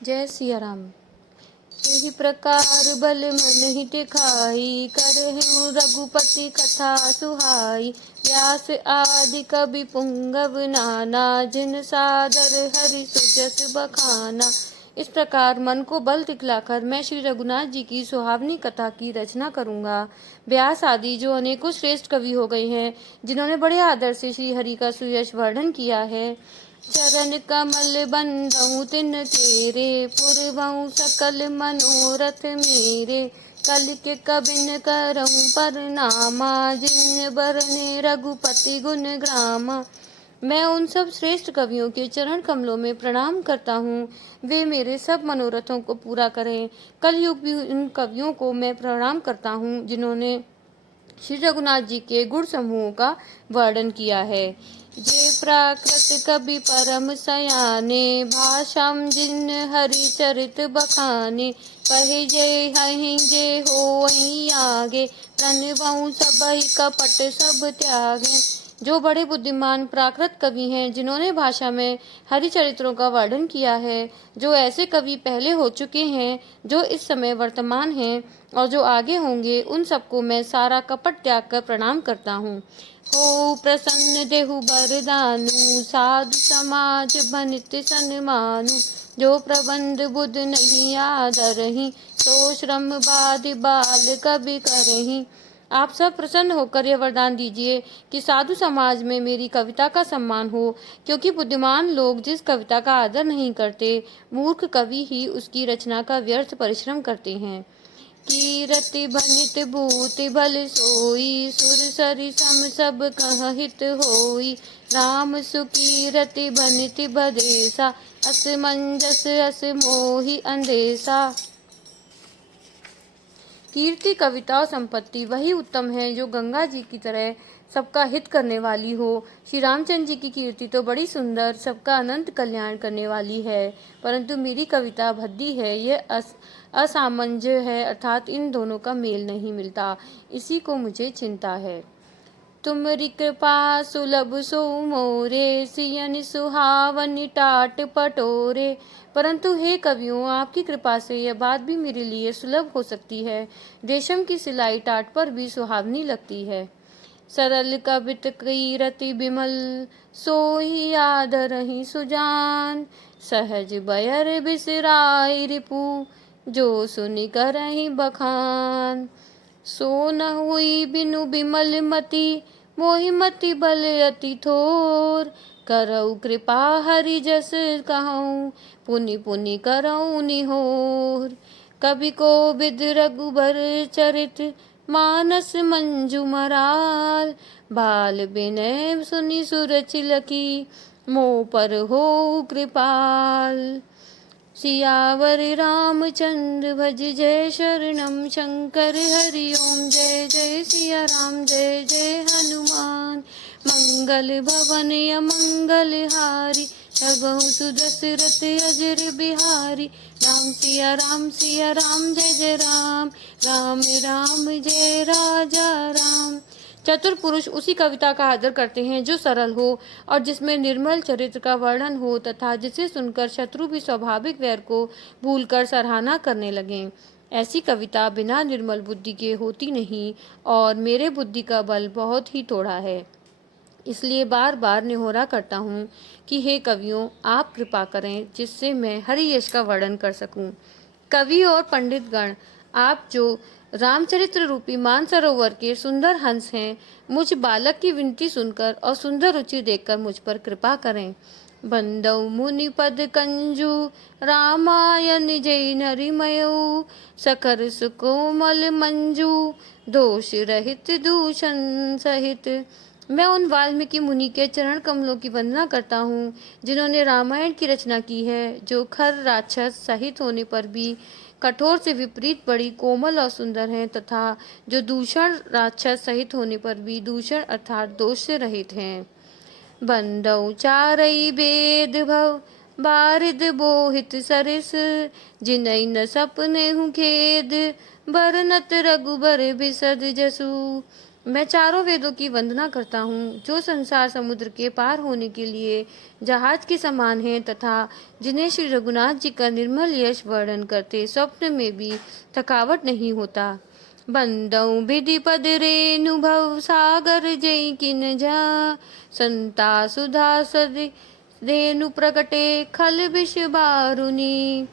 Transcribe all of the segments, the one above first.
जय सिया राम। यही प्रकार बल मन हित खाई, करहु रघुपति कथा सुहाई। व्यास आदि कवि पुंगव नाना, जिन सादर हरि सुजस बखाना। इस प्रकार मन को बल दिखलाकर मैं श्री रघुनाथ जी की सुहावनी कथा की रचना करूंगा। व्यास आदि जो अनेकों श्रेष्ठ कवि हो गए हैं, जिन्होंने बड़े आदर से श्री हरि का सुयश वर्णन किया है। चरण कमल बंधउ तिन केरे, पुरवउ सकल मनोरथ मेरे। कल के कबिन करऊं परनामा, जिन बरने रघुपति गुण ग्रामा। मैं उन सब श्रेष्ठ कवियों के चरण कमलों में प्रणाम करता हूँ, वे मेरे सब मनोरथों को पूरा करें। कलयुग भी उन कवियों को मैं प्रणाम करता हूँ, जिन्होंने श्री रघुनाथ जी के गुण समूहों का वर्णन किया है। जे प्राकृत कवि परम सयाने, भाषाम जिन हरि चरित बखाने। कहे जय हहि जे होई आगे, प्रणवउ सबहि कपट सब त्यागे। जो बड़े बुद्धिमान प्राकृत कवि हैं, जिन्होंने भाषा में हरि चरित्रों का वर्णन किया है, जो ऐसे कवि पहले हो चुके हैं, जो इस समय वर्तमान हैं और जो आगे होंगे, उन सबको मैं सारा कपट त्याग कर प्रणाम करता हूँ। हो प्रसन्न देहु बरदानु, साधु समाज बनित सन्मानु। जो प्रबंध बुध नहीं आदरहि, तो श्रम बादि बाल कवि करहि। आप सब प्रसन्न होकर यह वरदान दीजिए कि साधु समाज में मेरी कविता का सम्मान हो, क्योंकि बुद्धिमान लोग जिस कविता का आदर नहीं करते, मूर्ख कवि ही उसकी रचना का व्यर्थ परिश्रम करते हैं। कीरति भनित भूति भल सोई, सुर सरि सम सब कह हित होई। राम सुकीरति भनित बदेसा, अस मंजस अस मोहि अंदेसा। कीर्ति, कविता और संपत्ति वही उत्तम है जो गंगा जी की तरह सबका हित करने वाली हो। श्री रामचंद्र जी की कीर्ति तो बड़ी सुंदर, सबका अनंत कल्याण करने वाली है, परंतु मेरी कविता भद्दी है, यह असामंजस्य है, अर्थात इन दोनों का मेल नहीं मिलता। इसी को मुझे चिंता है। तुमरी कृपा सुलभ सो मोरे, सियन सुहावनी टाट पटोरे। परंतु हे कवियों, आपकी कृपा से यह बात भी मेरे लिए सुलभ हो सकती है। रेशम की सिलाई टाट पर भी सुहावनी लगती है। सरल कवित कीरति बिमल, सोही आदरहि सुजान। सहज बयर बिसराय रिपु, जो सुनि करहि बखान। सो न हुई बिनु बिमल मति, मोहि मति बल अति थोर। करऊ कृपा हरि जस कहूँ, पुनि पुनि करऊ निहोर। कवि कोविद रघुबर चरित, मानस मंजू मराल। बाल विनय सुनि सुर चिलकी, मोह पर हो कृपाल। सियावर रामचंद्र भज जय शरणम शंकर हरि ओम। जय जय सिया राम, जय जय हनुमान। मंगल भवन अमंगल हारी, सबहु सुदशरथ अजर बिहारी। राम सिया राम, सिया राम जय जय राम, राम राम जय राजा राम। चतुर पुरुष उसी कविता का आदर करते हैं जो सरल हो और जिसमें निर्मल चरित्र का वर्णन हो, तथा जिसे सुनकर शत्रु भी स्वाभाविक वैर को भूलकर सराहना करने लगें। ऐसी कविता बिना निर्मल बुद्धि के होती नहीं, और मेरे बुद्धि का बल बहुत ही थोड़ा है। इसलिए बार बार निहोरा करता हूँ कि हे कवियों, आप कृपा करें जिससे मैं हरि यश का वर्णन कर सकूं। कवि और पंडित गण, आप जो रामचरित्र रूपी मानसरोवर के सुंदर हंस हैं, मुझ बालक की विनती सुनकर और सुंदर रुचि देखकर मुझ पर कृपा करें। बंदौ मुनि पद कंजू, रामायण जय नरिमयऊ। सखर सुकोमल मंजू, दोष रहित दूषण सहित। मैं उन वाल्मीकि मुनि के चरण कमलों की वंदना करता हूँ, जिन्होंने रामायण की रचना की है, जो खर राक्षस सहित होने पर भी कठोर से विपरीत बड़ी कोमल और सुंदर हैं, तथा जो दूषण राक्षस सहित होने पर भी दूषण अर्थात दोष से रहित हैं। बंदौ चारई वेद भव, बारिद बोहित सरिस। जिनई न सपने हूँ खेद, बरनत रघुबर बिसद जसु। मैं चारों वेदों की वंदना करता हूँ, जो संसार समुद्र के पार होने के लिए जहाज के समान हैं तथा जिन्हें श्री रघुनाथ जी का निर्मल यश वर्णन करते स्वप्न में भी थकावट नहीं होता। बंदौ विधि पद रेणु भव सागर जय किन जा, संता सुधा सद धेनु प्रकटे खल विष बारुनी।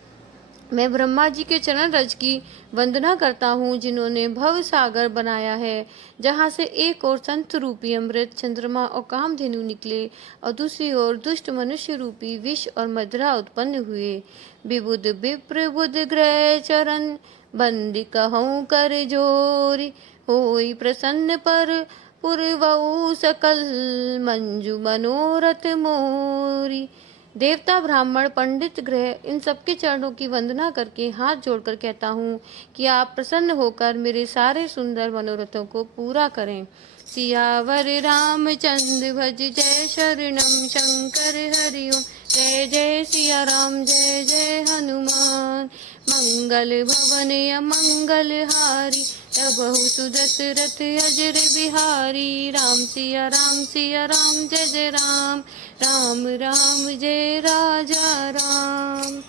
मैं ब्रह्मा जी के चरण रज की वंदना करता हूँ, जिन्होंने भव सागर बनाया है, जहाँ से एक ओर संत रूपी अमृत चंद्रमा और कामधेनु निकले और दूसरी ओर दुष्ट मनुष्य रूपी विष और मदिरा उत्पन्न हुए। विबुध विप्र बुध ग्रह चरण बंदी कहूँ कर जोरी, होई प्रसन्न पर पुरवऊ सकल मंजू मनोरथ मोरी। देवता ब्राह्मण पंडित ग्रह इन सबके चरणों की वंदना करके हाथ जोड़कर कहता हूँ कि आप प्रसन्न होकर मेरे सारे सुंदर मनोरथों को पूरा करें। सियावर रामचंद्र भज जय शरणम शंकर हरिओम, जय जय सिया राम जय जय हनुमान। मंगल भवन अमंगल हारी, तबहु सुदशरथ अजर बिहारी। राम सिया राम जय जय राम, राम राम जय राजा राम।